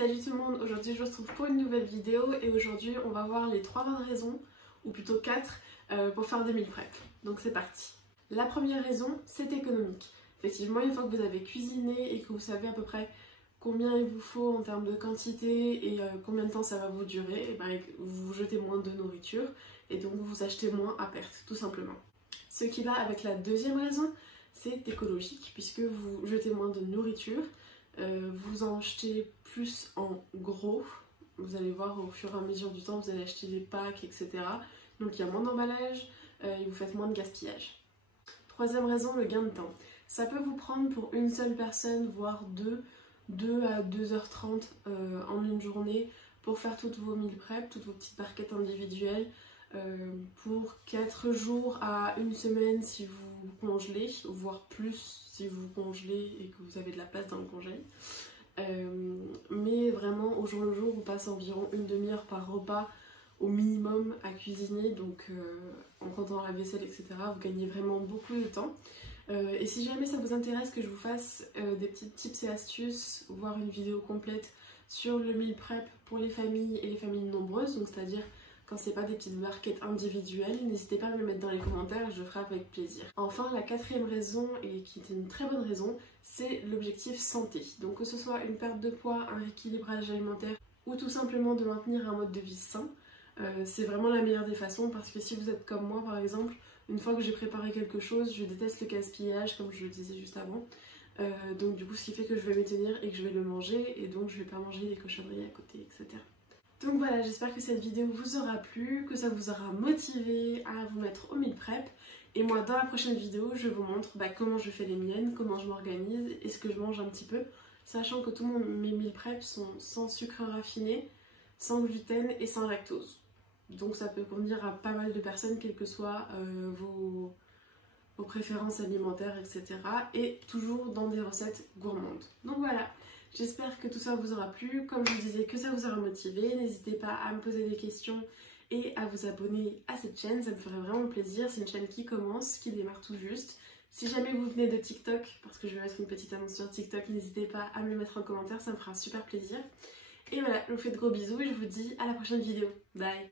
Salut tout le monde, aujourd'hui je vous retrouve pour une nouvelle vidéo et aujourd'hui on va voir les 3 bonnes raisons, ou plutôt 4, pour faire des meal prep. Donc c'est parti. La première raison, c'est économique. Effectivement, une fois que vous avez cuisiné et que vous savez à peu près combien il vous faut en termes de quantité et combien de temps ça va vous durer, et ben, vous jetez moins de nourriture et donc vous achetez moins à perte, tout simplement. Ce qui va avec la deuxième raison, c'est écologique, puisque vous jetez moins de nourriture, vous en achetez plus en gros. Vous allez voir au fur et à mesure du temps, vous allez acheter des packs, etc. Donc il y a moins d'emballage et vous faites moins de gaspillage. Troisième raison, le gain de temps. Ça peut vous prendre pour une seule personne, voire 2 à 2h30 en une journée pour faire toutes vos meal prep, toutes vos petites barquettes individuelles. Pour 4 jours à une semaine si vous congelez, voire plus si vous congelez et que vous avez de la place dans le congèle. Mais vraiment au jour le jour, vous passez environ une demi-heure par repas au minimum à cuisiner, donc en comptant la vaisselle, etc. Vous gagnez vraiment beaucoup de temps. Et si jamais ça vous intéresse que je vous fasse des petits tips et astuces, voire une vidéo complète sur le meal prep pour les familles et les familles nombreuses, donc c'est-à-dire quand c'est pas des petites barquettes individuelles, n'hésitez pas à me le mettre dans les commentaires, je le ferai avec plaisir. Enfin, la quatrième raison, et qui est une très bonne raison, c'est l'objectif santé. Donc que ce soit une perte de poids, un rééquilibrage alimentaire ou tout simplement de maintenir un mode de vie sain, c'est vraiment la meilleure des façons, parce que si vous êtes comme moi par exemple, une fois que j'ai préparé quelque chose, je déteste le gaspillage comme je le disais juste avant. Donc du coup ce qui fait que je vais m'y tenir et que je vais le manger, et donc je vais pas manger des cochonneries à côté, etc. Donc voilà, j'espère que cette vidéo vous aura plu, que ça vous aura motivé à vous mettre au meal prep. Et moi, dans la prochaine vidéo, je vous montre comment je fais les miennes, comment je m'organise et ce que je mange un petit peu. Sachant que tous mes meal prep sont sans sucre raffiné, sans gluten et sans lactose. Donc ça peut convenir à pas mal de personnes, quelles que soient vos préférences alimentaires, etc. Et toujours dans des recettes gourmandes. Donc voilà. J'espère que tout ça vous aura plu, comme je vous disais, que ça vous aura motivé. N'hésitez pas à me poser des questions et à vous abonner à cette chaîne, ça me ferait vraiment plaisir. C'est une chaîne qui commence, qui démarre tout juste. Si jamais vous venez de TikTok, parce que je vais mettre une petite annonce sur TikTok, n'hésitez pas à me le mettre en commentaire, ça me fera super plaisir. Et voilà, je vous fais de gros bisous et je vous dis à la prochaine vidéo. Bye!